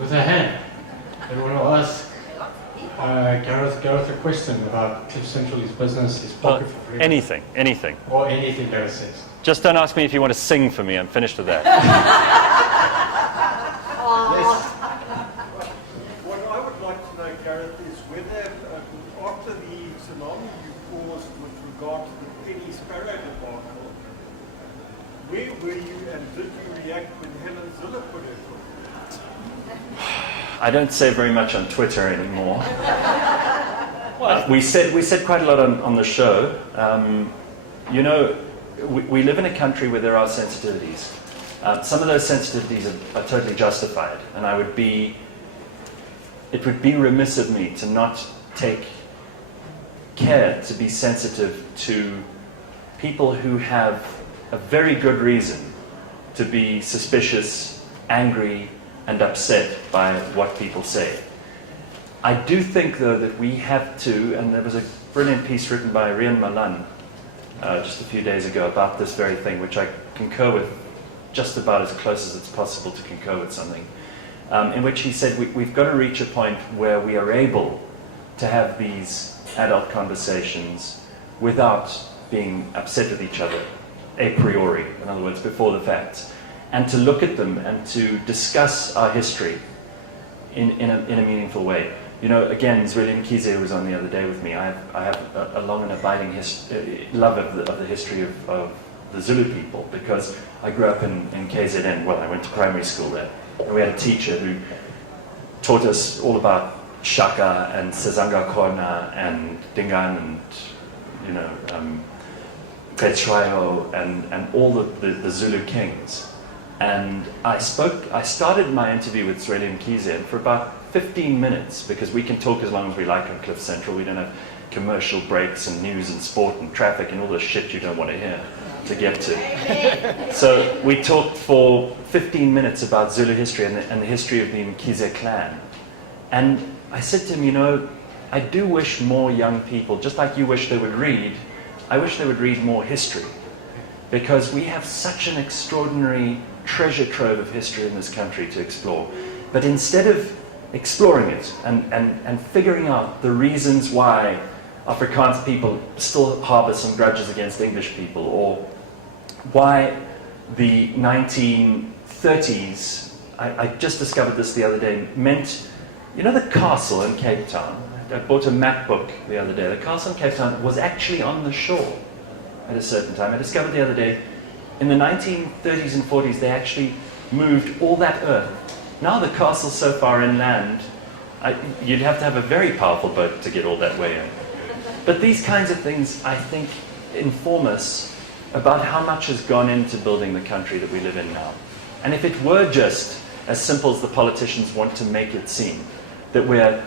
with a hand. They want to ask Gareth a question about Cliff Central, his business, his pocket for free. Anything. Or anything Gareth says. Just don't ask me if you want to sing for me. I'm finished with that. Yes. What I would like to know, Gareth, is whether after the tsunami you caused with regard to the Penny Sparrow debacle, where were you and did you react when Helen Zille put her foot? I don't say very much on Twitter anymore. We said quite a lot on the show. You know, we live in a country where there are sensitivities. Some of those sensitivities are totally justified, and it would be remiss of me to not take care to be sensitive to people who have a very good reason to be suspicious, angry, and upset by what people say. I do think, though, that we have to, and there was a brilliant piece written by Rian Malan just a few days ago about this very thing, which I concur with just about as close as it's possible to concur with something, in which he said we've got to reach a point where we are able to have these adult conversations without being upset with each other a priori, in other words, before the fact, and to look at them and to discuss our history in a meaningful way. You know, again, Zweli Mkhize was on the other day with me. I have a long and abiding love of the history of the Zulu people, because I grew up in KZN. Well, I went to primary school there. And we had a teacher who taught us all about Shaka and Sezanga Kona and Dingan and, you know, Petshwayo and all the Zulu kings. And I started my interview with Zweli Mkhize, and for about 15 minutes, because we can talk as long as we like on Cliff Central, we don't have commercial breaks and news and sport and traffic and all the shit you don't want to hear to get to. So we talked for 15 minutes about Zulu history and the history of the Mkhize clan. And I said to him, you know, I do wish more young people, just like you wish they would read, I wish they would read more history. Because we have such an extraordinary treasure trove of history in this country to explore. But instead of exploring it and figuring out the reasons why Afrikaans people still harbor some grudges against English people, or why the 1930s, I just discovered this the other day, meant, you know, the castle in Cape Town. I bought a map book the other day. The castle in Cape Town was actually on the shore at a certain time. I discovered the other day, in the 1930s and 40s, they actually moved all that earth. Now the castle's so far inland, you'd have to have a very powerful boat to get all that way in. But these kinds of things, I think, inform us about how much has gone into building the country that we live in now. And if it were just as simple as the politicians want to make it seem, that we're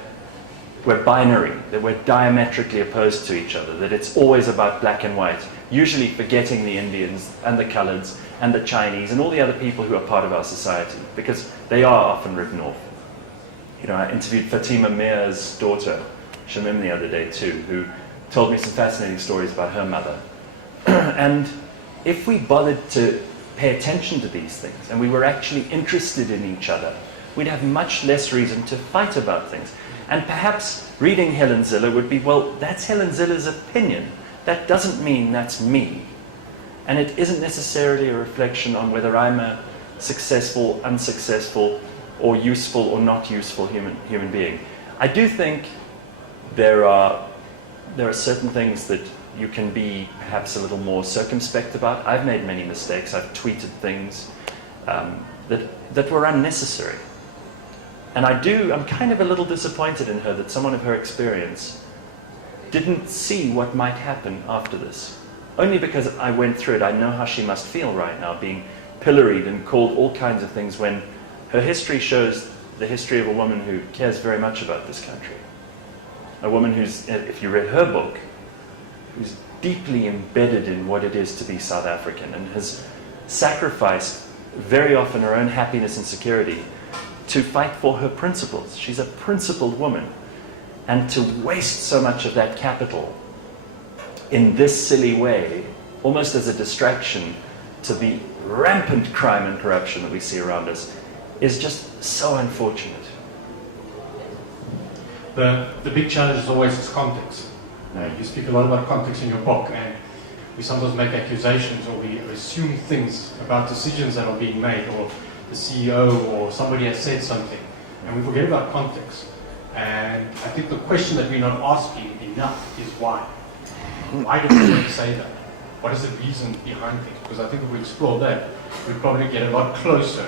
binary, that we're diametrically opposed to each other, that it's always about black and white, usually forgetting the Indians and the Coloureds and the Chinese and all the other people who are part of our society, because they are often written off. You know, I interviewed Fatima Mir's daughter, Shamim, the other day too, who told me some fascinating stories about her mother. And if we bothered to pay attention to these things and we were actually interested in each other, we'd have much less reason to fight about things. And perhaps reading Helen Zille would be, well, that's Helen Zille's opinion. That doesn't mean that's me. And it isn't necessarily a reflection on whether I'm a successful, unsuccessful, or useful or not useful human being. I do think there are certain things that you can be perhaps a little more circumspect about. I've made many mistakes. I've tweeted things that were unnecessary. And I'm kind of a little disappointed in her that someone of her experience didn't see what might happen after this. Only because I went through it, I know how she must feel right now, being pilloried and called all kinds of things, when her history shows the history of a woman who cares very much about this country. A woman who's, if you read her book, who's deeply embedded in what it is to be South African and has sacrificed very often her own happiness and security to fight for her principles. She's a principled woman. And to waste so much of that capital in this silly way, almost as a distraction to the rampant crime and corruption that we see around us, is just so unfortunate. The big challenge is always its context. You speak a lot about context in your book, and we sometimes make accusations or we assume things about decisions that are being made, or the CEO or somebody has said something, and we forget about context. And I think the question that we're not asking enough is why. Why do people say that? What is the reason behind things? Because I think if we explore that, we'd probably get a lot closer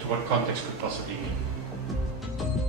to what context could possibly mean.